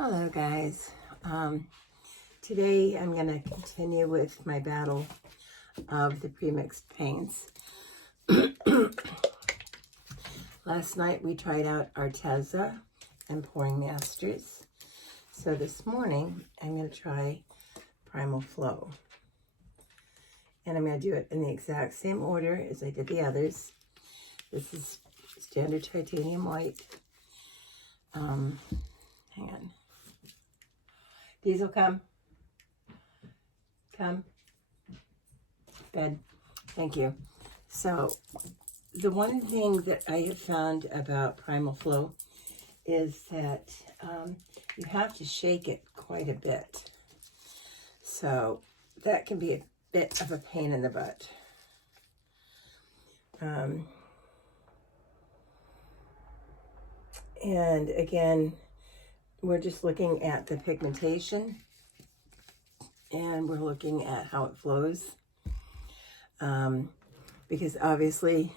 Hello guys. Today I'm going to continue with my battle of the premixed paints. Last night we tried out Arteza and Pouring Masters. So this morning I'm going to try Primal Flow. And I'm going to do it in the exact same order as I did the others. This is standard titanium white. Hang on. Diesel, come. Come. Bed. Thank you. So, the one thing that I have found about Primal Flow is that you have to shake it quite a bit. So, that can be a bit of a pain in the butt. And again, we're just looking at the pigmentation and we're looking at how it flows. Because obviously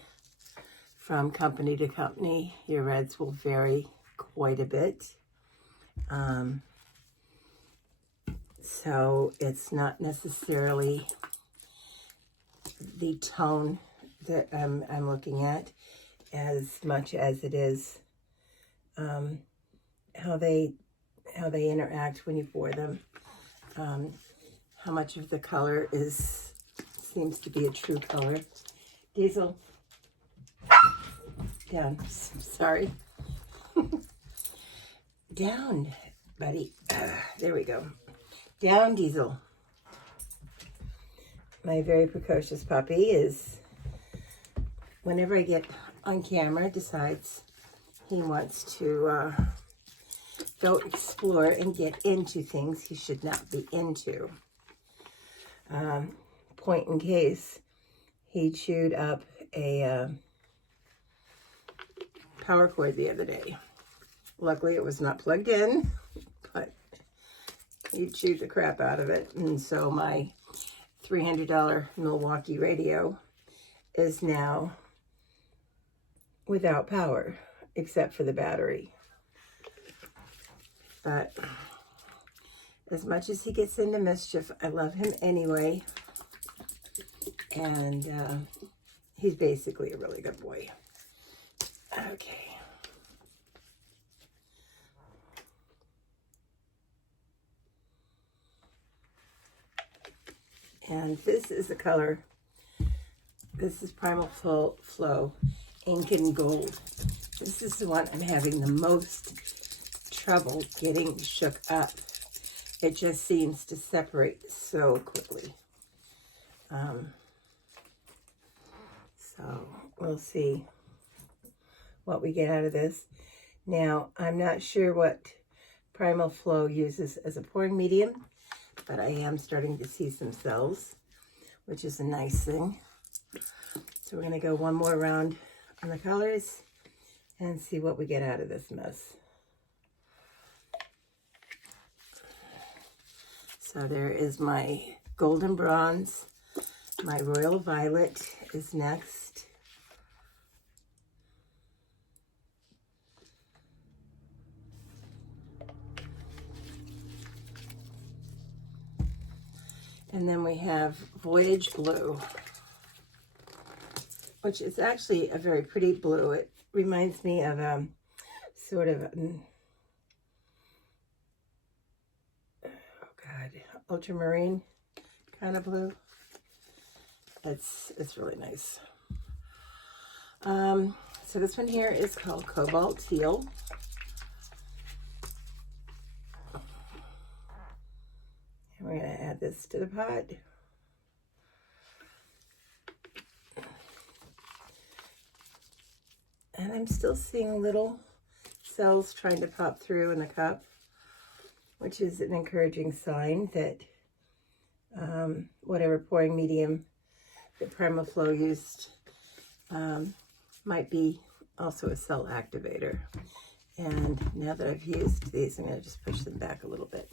from company to company, your reds will vary quite a bit. So it's not necessarily the tone that I'm looking at as much as it is how they interact when you pour them, how much of the color seems to be a true color. Diesel, down. Sorry. Down, buddy. There we go. Down, Diesel. My very precocious puppy is, whenever I get on camera, decides he wants to go explore and get into things he should not be into. Point in case, he chewed up a power cord the other day. Luckily, it was not plugged in, but he chewed the crap out of it. And so my $300 Milwaukee radio is now without power, except for the battery. But as much as he gets into mischief, I love him anyway. And he's basically a really good boy. Okay. And this is the color. This is Primal Flow Ink and Gold. This is the one I'm having the most trouble getting shook up. It just seems to separate so quickly. So we'll see what we get out of this. Now, I'm not sure what Primal Flow uses as a pouring medium, but I am starting to see some cells, which is a nice thing. So we're going to go one more round on the colors and see what we get out of this mess. So there is my golden bronze. My royal violet is next. And then we have Voyage Blue, which is actually a very pretty blue. It reminds me of sort of, ultramarine kind of blue. It's really nice. So this one here is called Cobalt Teal. And we're going to add this to the pot. And I'm still seeing little cells trying to pop through in the cup, which is an encouraging sign that whatever pouring medium that Primal Flow used might be also a cell activator. And now that I've used these, I'm going to just push them back a little bit.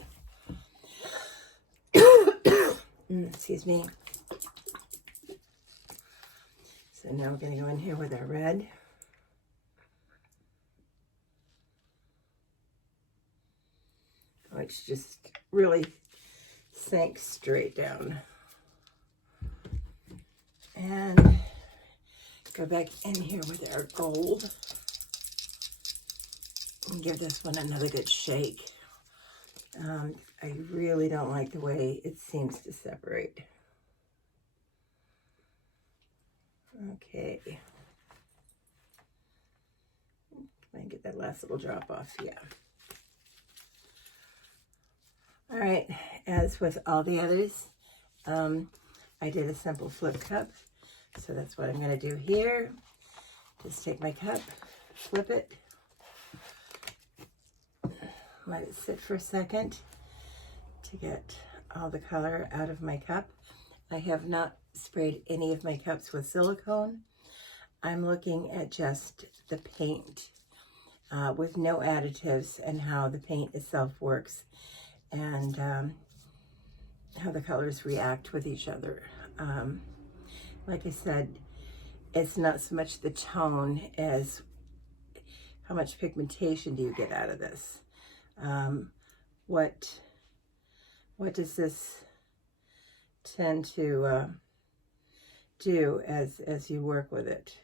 Excuse me. So now we're going to go in here with our red. which just really sinks straight down. And go back in here with our gold and give this one another good shake. I really don't like the way it seems to separate. Okay. Let me get that last little drop off. Yeah. All right. As with all the others, I did a simple flip cup. So that's what I'm going to do here. Just take my cup, flip it, let it sit for a second to get all the color out of my cup. I have not sprayed any of my cups with silicone. I'm looking at just the paint with no additives and how the paint itself works and how the colors react with each other. Like I said, it's not so much the tone as how much pigmentation do you get out of this. What does this tend to do as you work with it?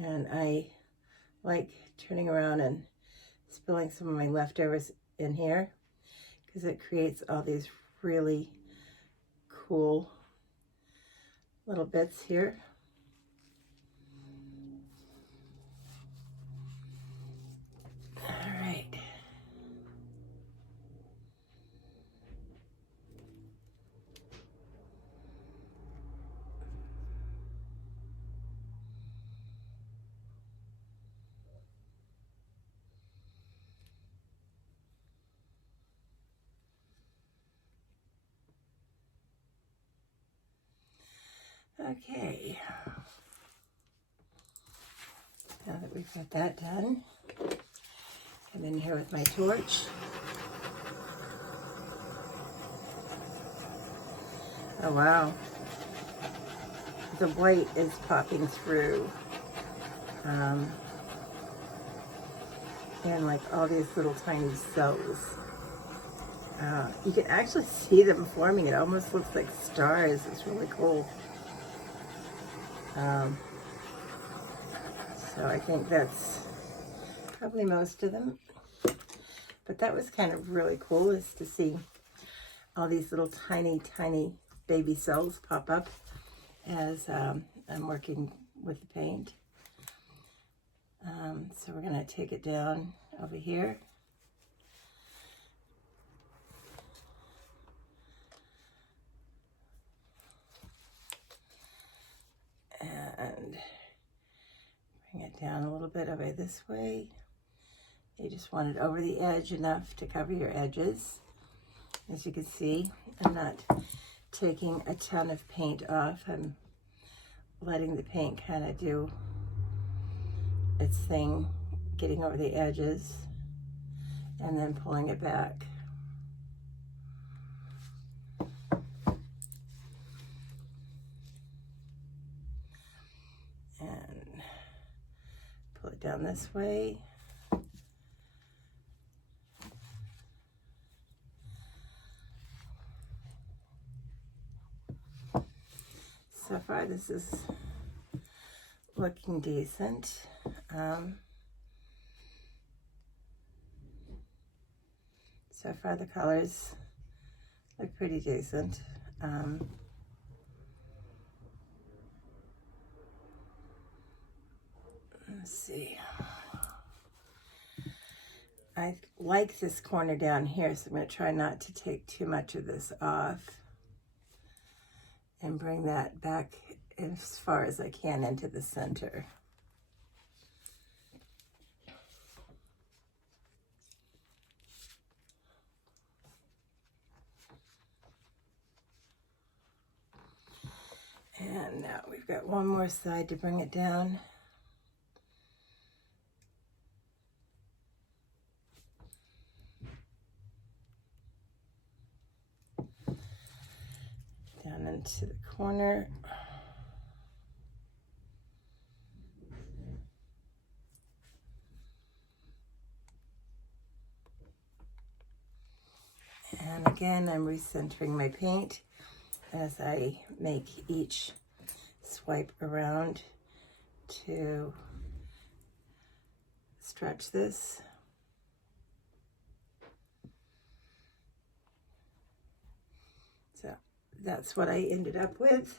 And I like turning around and spilling some of my leftovers in here because it creates all these really cool little bits here. All right. Okay. Now that we've got that done, come in here with my torch. Oh wow. The white is popping through. And like all these little tiny cells. You can actually see them forming. It almost looks like stars. It's really cool. So I think that's probably most of them. But that was kind of really cool, is to see all these little tiny, tiny baby cells pop up as I'm working with the paint. So we're going to take it down over here. And bring it down a little bit over this way. You just want it over the edge enough to cover your edges. As you can see, I'm not taking a ton of paint off. I'm letting the paint kind of do its thing, getting over the edges and then pulling it back. And pull it down this way. So far, this is looking decent. So far, the colors look pretty decent. Let's see. I like this corner down here, so I'm going to try not to take too much of this off and bring that back as far as I can into the center. And now we've got one more side to bring it down. Down into the corner. And again, I'm recentering my paint as I make each swipe around to stretch this. So that's what I ended up with.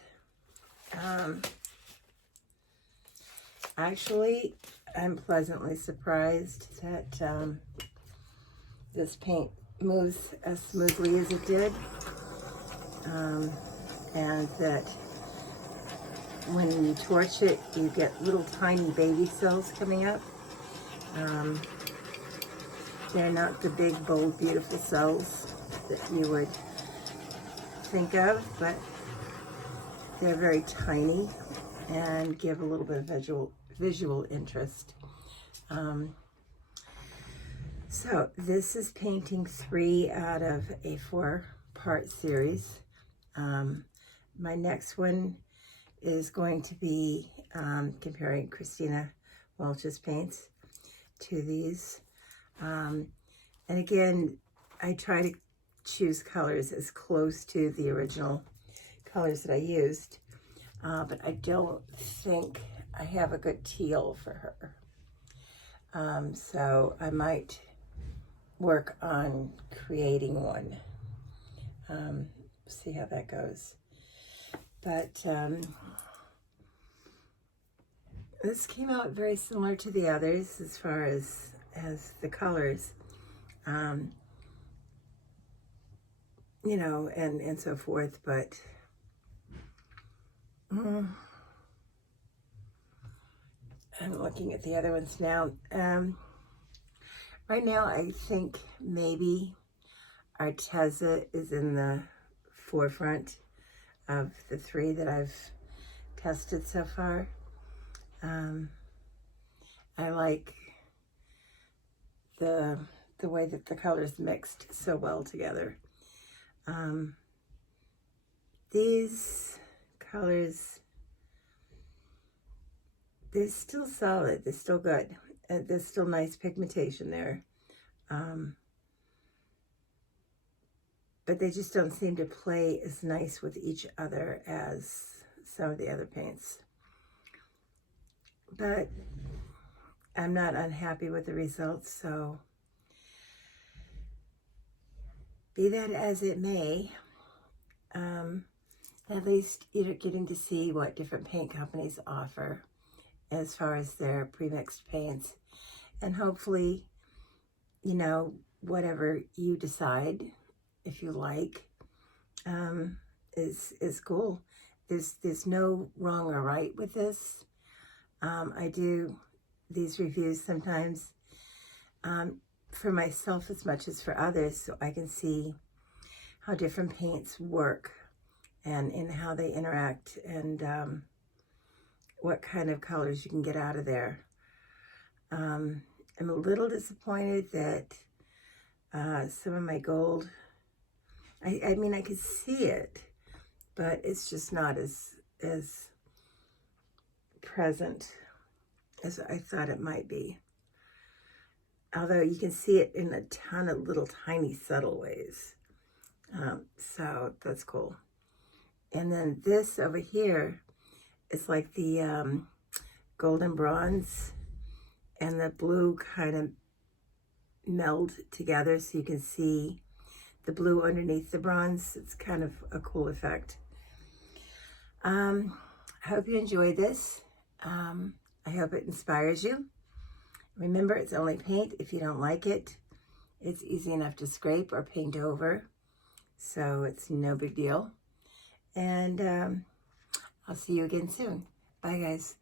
Actually, I'm pleasantly surprised that this paint moves as smoothly as it did, and that when you torch it, you get little tiny baby cells coming up. They're not the big, bold, beautiful cells that you would think of, but they're very tiny and give a little bit of visual interest. So this is painting 3 out of a 4-part series. My next one is going to be comparing Christina Welch's paints to these. And again, I try to choose colors as close to the original colors that I used, but I don't think I have a good teal for her. So I might work on creating one. See how that goes. But this came out very similar to the others as far as the colors, you know, and so forth, but I'm looking at the other ones now. Right now, I think maybe Arteza is in the forefront of the 3 that I've tested so far. I like the way that the colors mixed so well together. These colors, they're still solid, they're still good. There's still nice pigmentation there. But they just don't seem to play as nice with each other as some of the other paints. But I'm not unhappy with the results, so be that as it may, at least you're getting to see what different paint companies offer as far as their premixed paints. And hopefully, you know, whatever you decide, if you like, is cool. There's no wrong or right with this. I do these reviews sometimes for myself as much as for others, so I can see how different paints work and how they interact, and what kind of colors you can get out of there. I'm a little disappointed that some of my gold, I mean, I could see it, but it's just not as present as I thought it might be. Although you can see it in a ton of little tiny subtle ways. So that's cool. And then this over here is like the golden bronze and the blue kind of meld together, so you can see the blue underneath the bronze. It's kind of a cool effect. I hope you enjoyed this. I hope it inspires you. Remember, it's only paint. If you don't like it, it's easy enough to scrape or paint over, so it's no big deal. And I'll see you again soon. Bye, guys.